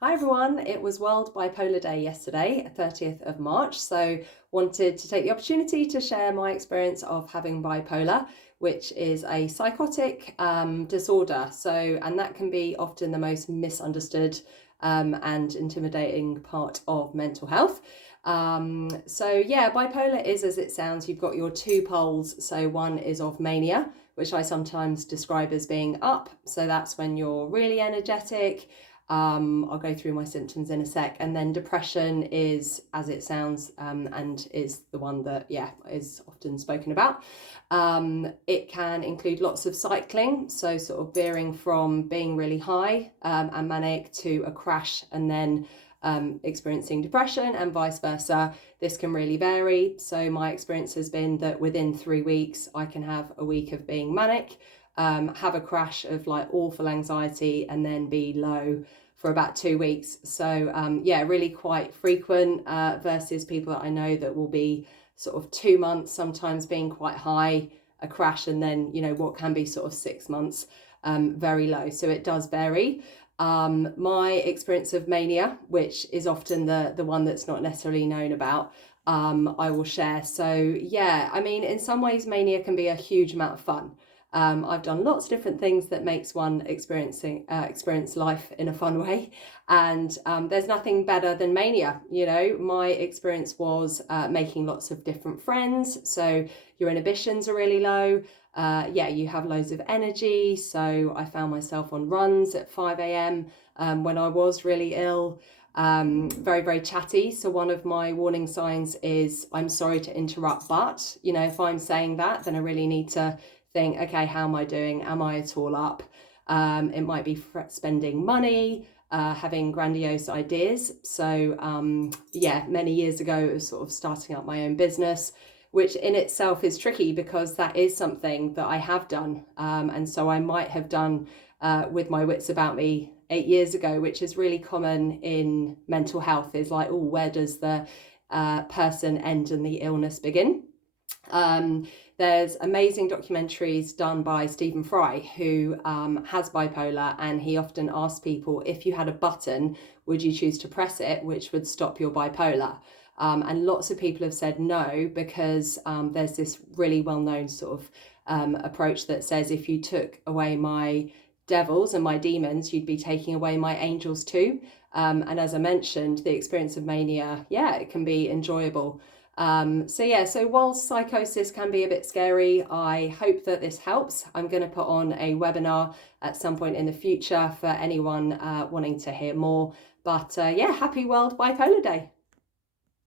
Hi everyone, it was World Bipolar Day yesterday, 30th of March, so wanted to take the opportunity to share my experience of having bipolar, which is a psychotic disorder. And that can be often the most misunderstood and intimidating part of mental health. Bipolar is as it sounds. You've got your two poles. So one is of mania, which I sometimes describe as being up. So that's when you're really energetic. I'll go through my symptoms in a sec. And then depression is as it sounds, and is the one that, is often spoken about. It can include lots of cycling, so sort of veering from being really high and manic to a crash and then experiencing depression, and vice versa. This can really vary. So my experience has been that within 3 weeks, I can have a week of being manic, have a crash of like awful anxiety, and then be low for about 2 weeks. So really quite frequent versus people that I know that will be sort of 2 months, sometimes being quite high, a crash, and then, what can be sort of 6 months very low. So it does vary. My experience of mania, which is often the one that's not necessarily known about, I will share. So in some ways mania can be a huge amount of fun. I've done lots of different things that makes one experience life in a fun way, and there's nothing better than mania. My experience was making lots of different friends, so your inhibitions are really low. You have loads of energy. So I found myself on runs at 5 a.m. When I was really ill. Very, very chatty. So one of my warning signs is, I'm sorry to interrupt, but, if I'm saying that, then I really need to think, okay, how am I doing? Am I at all up? It might be spending money, having grandiose ideas. So many years ago, it was sort of starting up my own business, which in itself is tricky because that is something that I have done. And so I might have done with my wits about me 8 years ago, which is really common in mental health, is like, oh, where does the person end and the illness begin? There's amazing documentaries done by Stephen Fry, who has bipolar, and he often asks people, if you had a button, would you choose to press it, which would stop your bipolar? And lots of people have said no, because there's this really well-known sort of approach that says, if you took away my devils and my demons, you'd be taking away my angels too. And as I mentioned, the experience of mania, it can be enjoyable. So while psychosis can be a bit scary, I hope that this helps. I'm going to put on a webinar at some point in the future for anyone wanting to hear more. But happy World Bipolar Day.